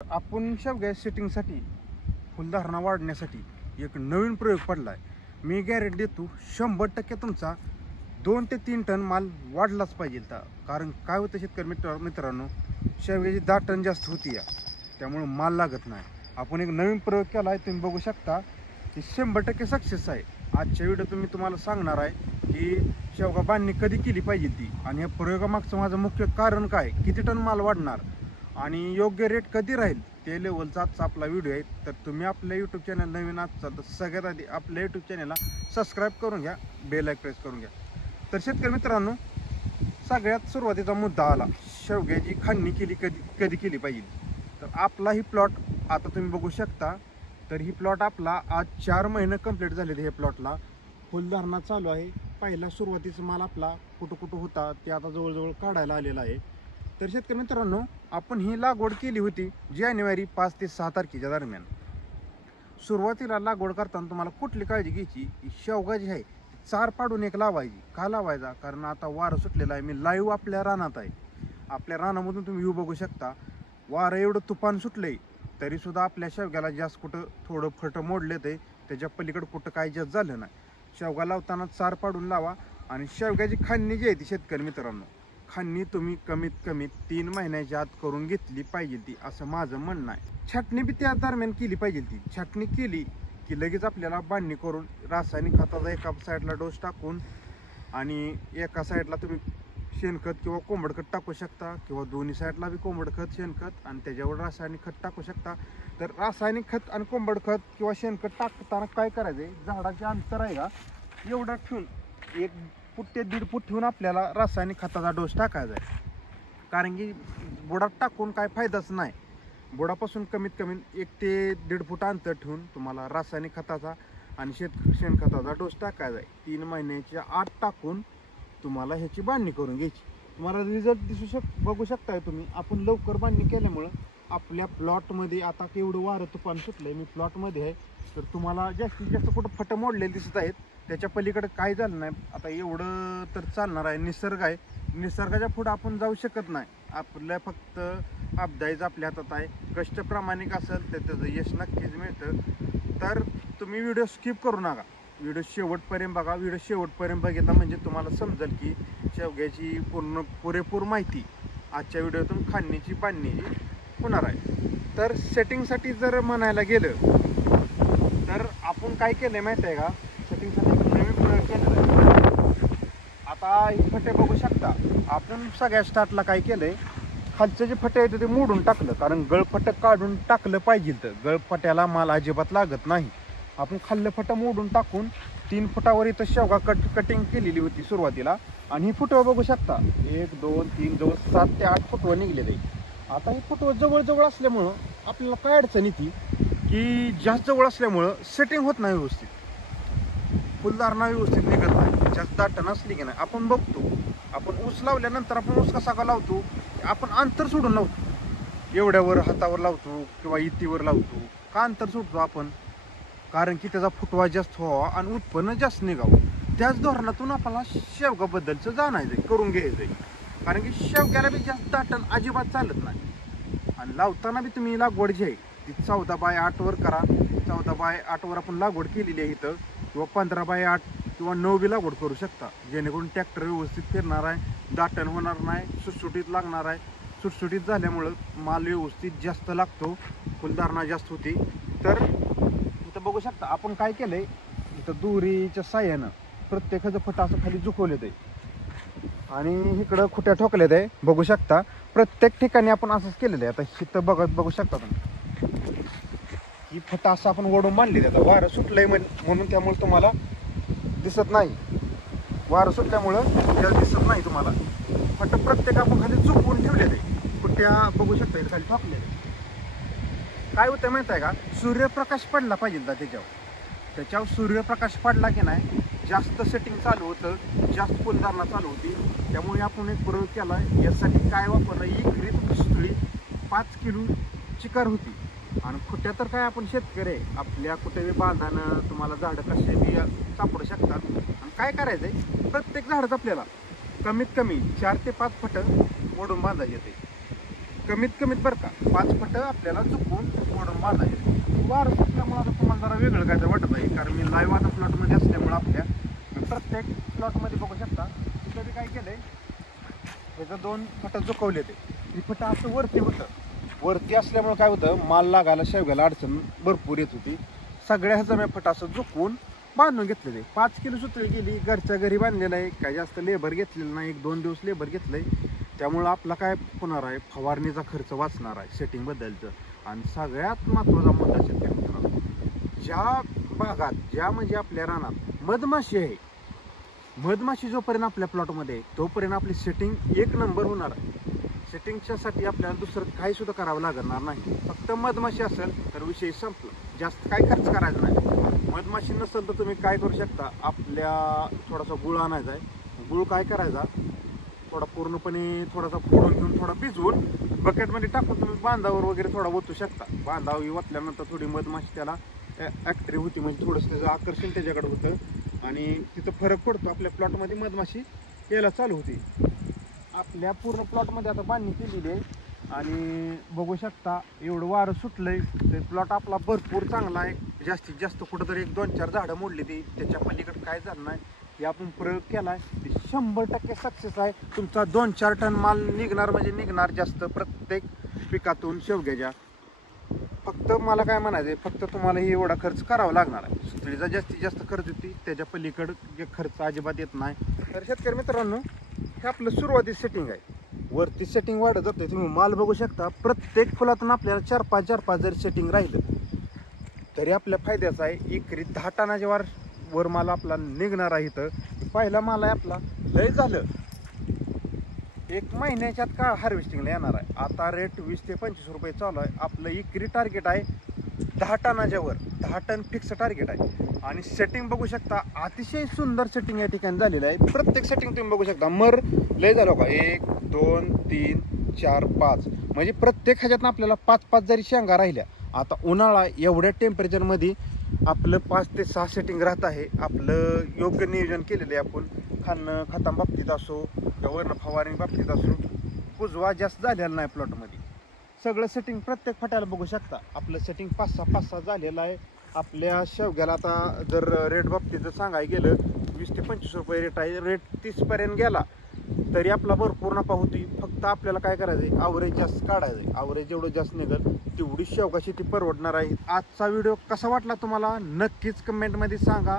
आपण शेवग्या सेटिंगसाठी फुलधारणा वाढण्यासाठी एक नवीन प्रयोग पडला आहे. मी गॅरंटी देतो 100% तुमचा 2 ते 3 टन माल वाढलाच पाहिजे. कारण काय होतं शेतकरी मित्रांनो, शेवग्याची दाटण जास्त होती या, त्यामुळे माल लागत नाही. आपण एक नवीन प्रयोग केला आहे, तुम्ही बघू शकता की 100% सक्सेस आहे. आजच्या व्हिडिओत मी तुम्हाला सांगणार आहे की शेवगा बांधणी कधी केली पाहिजे ती, आणि या प्रयोगामागचं माझं मुख्य कारण काय, किती टन माल वाढणार आणि योग्य रेट कधी राहील ते लेवलचा आजचा आपला व्हिडिओ आहे. तर तुम्ही आपल्या यूट्यूब चॅनल नवीन आजचा तर सगळ्यात आधी आपल्या यूट्यूब चॅनलला सबस्क्राईब करून घ्या, बेल आयकॉन प्रेस करून घ्या. तर शेतकरी मित्रांनो, सगळ्यात सुरुवातीचा मुद्दा आला, शेवग्याची खांडणी कधी केली पाहिजे. तर आपला ही प्लॉट आता तुम्ही बघू शकता. तर ही प्लॉट आपला आज 4 महिने कंप्लीट झालेले. हे प्लॉटला फुलधारणा चालू आहे. पहिला सुरुवातीचा माल आपला कुठं होता ते आता जवळजवळ काढायला आलेला आहे. तर शेतकरी मित्रांनो, आपण ही लागवड केली होती जानेवारी 5 ते 6 तारखेच्या दरम्यान. सुरुवातीला लागवड करताना तुम्हाला कुठली काळजी घ्यायची, शेवगा जी आहे चार पाडून एक लावायची. का लावायचा, कारण आता वारं सुटलेलं आहे. मी लाईव्ह आपल्या रानात आहे. आपल्या रानामधून तुम्ही व्ह्यू बघू शकता. वारं एवढं तुफान सुटलंय तरीसुद्धा आपल्या शेवग्याला जास्त कुठं थोडं फटं मोडले ते, त्याच्या पलीकडे कुठं काही जास्त झालं नाही. शेवगा लावताना चार पाडून लावा. आणि शेवग्याची खांडणी जी आहे ती शेतकरी मित्रांनो, खांडणी तुम्ही कमीत कमी 3 महिन्याच्या आत करून घेतली पाहिजे ती, असं माझं म्हणणं आहे. छाटणी बी त्या दरम्यान केली पाहिजे. ती छाटणी केली की लगेच आपल्याला बांधणी करून रासायनिक खताचा एका साईडला डोस टाकून आणि एका साईडला तुम्ही शेणखत किंवा कोंबड खत टाकू शकता, किंवा दोन्ही साईडला बी कोंबड खत शेणखत आणि त्याच्यावर रासायनिक खत टाकू शकता. तर रासायनिक खत आणि कोंबड खत किंवा शेणखत टाकताना काय करायचंय, झाडाचे अंतर आहे का एवढा ठेवून 1 फूट ते 1.5 फूट ठेवून आपल्याला रासायनिक खताचा डोस टाकायचा आहे. कारण की बुडात टाकून काय फायदाच नाही. बुडापासून कमीत कमी 1 ते 1.5 फूट अंतर ठेवून तुम्हाला रासायनिक खताचा आणि शेणखताचा डोस टाकायचा आहे. 3 महिन्याच्या आत टाकून तुम्हाला ह्याची बांधणी करून घ्यायची. तुम्हाला रिझल्ट बघू शकताय तुम्ही. आपण लवकर बांधणी केल्यामुळं आपल्या प्लॉटमध्ये आता केवढं वारं तुफान सुटलंय. मी प्लॉटमध्ये आहे, तर तुम्हाला जास्तीत जास्त कुठं फटं मोडलेले दिसत आहेत. त्याच्या पलीकडे काय झालं नाही. आता एवढं तर चालणार आहे, निसर्ग आहे. निसर्गाच्या पुढं आपण जाऊ शकत नाही. आपल्या फक्त अपडायचं आपल्या हातात आहे. कष्ट प्रामाणिक असेल तर त्याचं यश नक्कीच मिळतं. तर तुम्ही व्हिडिओ स्किप करू नका, व्हिडिओ शेवटपर्यंत बघा. व्हिडिओ शेवटपर्यंत बघितला म्हणजे तुम्हाला समजेल की शेवग्याची पुरेपूर माहिती आजच्या व्हिडिओतून खांडणीची बांधणीची होणार आहे. तर सेटिंगसाठी जर म्हणायला गेलं तर आपण काय केलं माहिती आहे का, सेटिंगसाठी नवीन प्रयोग केलेला आहे. आता हे फटे बघू शकता. आपण सगळ्या स्टार्टला काय केलंय, खालचं जे फटे आहे ते मोडून टाकलं. कारण गळफटं काढून टाकलं पाहिजे. तर गळफट्याला माल अजिबात लागत नाही. आपण खाल्लं फटं मोडून टाकून 3 फुटावर इथं शेवगा कटिंग केलेली होती सुरुवातीला. आणि ही फुटवं बघू शकता, 1 2 3 जवळ 7 ते 8 फुटवं निघलेलं आहे. आता ही फुटवं जवळ असल्यामुळं आपल्याला काय अडचण येते की जास्त जवळ असल्यामुळं सेटिंग होत नाही व्यवस्थित, फुलधारणा व्यवस्थित निघत नाही. जास्त दाटण असली की नाही. आपण बघतो, आपण ऊस लावल्यानंतर आपण ऊस कसा का लावतो, आपण अंतर सोडून लावतो. एवढ्यावर हातावर लावतो किंवा इतीवर लावतो. का अंतर सोडतो आपण, कारण की त्याचा फुटवा जास्त व्हावा आणि उत्पन्न जास्त निघावं. त्याच धोरणातून आपल्याला शेवगाबद्दलचं जाणायचं करून घ्यायचं आहे. कारण की शेवग्याला बी जास्त दाटण अजिबात चालत नाही. आणि लावताना बी तुम्ही लागवड जी आहे ती 14x8 वर करा. 14x8 वर आपण लागवड केलेली आहे इथं, किंवा 15x8 किंवा 9 बी लागवड करू शकता. जेणेकरून ट्रॅक्टर व्यवस्थित फिरणार आहे, दाटण होणार नाही, सुटसुटीत लागणार आहे. सुटसुटीत झाल्यामुळं माल व्यवस्थित जास्त लागतो, फुलधारणा जास्त होती. तर इथं बघू शकता आपण काय केलंय, इथं दोरीच्या साह्यानं प्रत्येकाचं फटं असं खाली झुकवलेत आहे आणि इकडं खुट्या ठोकलेत आहे. बघू शकता प्रत्येक ठिकाणी आपण असंच केलेलं आहे. आता इथं बघू शकता तुम्ही, ही फटं असं आपण ओढून बांधलेली. आता वारं सुटलंय म्हणून त्यामुळे तुम्हाला दिसत नाही. वारं सुटल्यामुळं त्याला दिसत नाही तुम्हाला. फटं प्रत्येक आपण खाली झुकवून ठेवलेलं आहे. खुट्या बघू शकता इथं खाली ठोकलेले. काय होतं माहिती आहे का, सूर्यप्रकाश पडला पाहिजे त्याच्यावर सूर्यप्रकाश पडला की नाही जास्त सेटिंग चालू होतं, जास्त फुलधारणा चालू होती. त्यामुळे आपण एक प्रयोग केला. यासाठी काय वापरलं, एक रीत सुतळी 5 किलो चिकार होती. आणि खुट्या तर काय आपण शेतकरी आहे, आपल्या कुठे बांधानं तुम्हाला झाडं कसे बी सापडू शकतात. आणि काय करायचंय, प्रत्येक झाडच आपल्याला कमीत कमी 4 ते 5 फटं ओढून बांधायचे येते. कमीत कमीत बरं का 5 फट आपल्याला चुकून फोडून बांधायचे. वार सुटल्यामुळे आता तुम्हाला जरा वेगळं काय तर वाटत आहे, कारण मी लाईव्ह आता प्लॉटमध्ये असल्यामुळे आपल्या प्रत्येक प्लॉटमध्ये बघू शकता तिथं मी काय केलंय, ह्याचं 2 फटं चुकवले ते. 3 फटं असं वरती होतं. वरती असल्यामुळे काय होतं, माल लागायला शेवग्याला अडचण भरपूर येत होती. सगळ्या ह्याचं मी फटं असं झुकवून बांधून घेतलेले. 5 किलो सुतळी गेली, घरच्या घरी बांधलेलं आहे, काय जास्त लेबर घेतलेलं नाही, 1-2 दिवस लेबर घेतलंय. त्यामुळं आपला काय होणार आहे, फवारणीचा खर्च वाचणार आहे सेटिंगबद्दलचं. आणि सगळ्यात महत्त्वाचा मुद्दा शेतकरी मित्रांनो, ज्या भागात ज्या म्हणजे आपल्या रानात मधमाशी आहे, मधमाशी जोपर्यंत आपल्या प्लॉटमध्ये आहे तोपर्यंत आपली सेटिंग 1 नंबर होणार आहे. सेटिंगच्यासाठी आपल्याला दुसरं काही सुद्धा करावं लागणार नाही. फक्त मधमाशी असेल तर विषय संपला, जास्त काय खर्च करायचा नाही. मधमाशी नसेल तर तुम्ही काय करू शकता, आपल्या थोडासा गुळ आणायचा आहे. गुळ काय करायचा, थोडा पूर्णपणे थोडासा फोडून घेऊन थोडा भिजवून बकेटमध्ये टाकून तुम्ही बांधावर वगैरे थोडा ओतू शकता. बांधावी ओतल्यानंतर थोडी मधमाशी त्याला ॲक्टिव्ह होती, म्हणजे थोडंसं त्याचं आकर्षण त्याच्याकडे होतं आणि तिथं फरक पडतो. आपल्या प्लॉटमध्ये मधमाशी यायला चालू होती. आपल्या पूर्ण प्लॉटमध्ये आता बांधणी केलेली आहे आणि बघू शकता एवढं वारं सुटलंय. ते प्लॉट आपला भरपूर चांगला आहे. जास्तीत जास्त कुठंतरी 1-2-4 झाडं मोडली ती, त्याच्या पलीकडे काय झालं नाही. हे आपण प्रयोग केला आहे, ते 100% सक्सेस आहे. तुमचा 2-4 टन माल निघणार म्हणजे निघणार जास्त प्रत्येक पिकातून शेवग्याच्या. फक्त मला काय म्हणायचं आहे, फक्त तुम्हाला हे एवढा खर्च करावा लागणार आहे. सुतळीचा जास्तीत जास्त खर्च होती, त्याच्या पलीकडे खर्च अजिबात येत नाही. तर शेतकरी मित्रांनो, हे आपलं सुरुवातीचं सेटिंग आहे. वरती सेटिंग वाढत जाते, तुम्ही माल बघू शकता. प्रत्येक फुलातून आपल्याला 4-5 जरी सेटिंग राहिलं तरी आपल्या फायद्याचं आहे. एकरी 10 टनाच्या वर माल आपला निघणार आहे. इथं पहिला माल आहे आपला, लय झालं 1 महिन्याच्यात का हार्वेस्टिंगला येणार आहे. आता रेट 20 ते 25 रुपये चालू आहे. आपलं एकरी टार्गेट आहे 10 टनाच्या वर, 10 टन फिक्स टार्गेट आहे. आणि सेटिंग बघू शकता, अतिशय सुंदर सेटिंग या ठिकाणी झालेलं आहे. प्रत्येक सेटिंग तुम्ही बघू शकता. मर लय झालं का, 1 2 3 4 5, म्हणजे प्रत्येक ह्याच्यातनं आपल्याला 5-5 जरी शेंगा राहिल्या. आता उन्हाळा, एवढ्या टेम्परेचरमध्ये आपलं 5 ते 6 सेटिंग राहत आहे. आपलं योग्य नियोजन केलेलं आहे आपण. खतां बाबतीत असो किंवा वर्ण फवारणी बाबतीत असो, कुजवा जास्त झालेला नाही प्लॉटमध्ये. सगळं सेटिंग प्रत्येक फट्याला बघू शकता. आपलं सेटिंग 5-6 झालेलं आहे. आपल्या शेवग्याला आता जर रेट बाबतीत जर सांगायला गेलं 20 ते 25 रुपये रेट आहे. रेट 30 पर्यंत गेला तरी आपला भरपूर नफा होती. फक्त आपल्याला काय करायचं आहे, ॲव्हरेज जास्त काढायचं आहे. ॲव्हरेज जेवढं जास्त निघेल तेवढी शेवगा शेती परवडणार आहे. आजचा व्हिडिओ कसा वाटला तुम्हाला नक्कीच कमेंटमध्ये सांगा.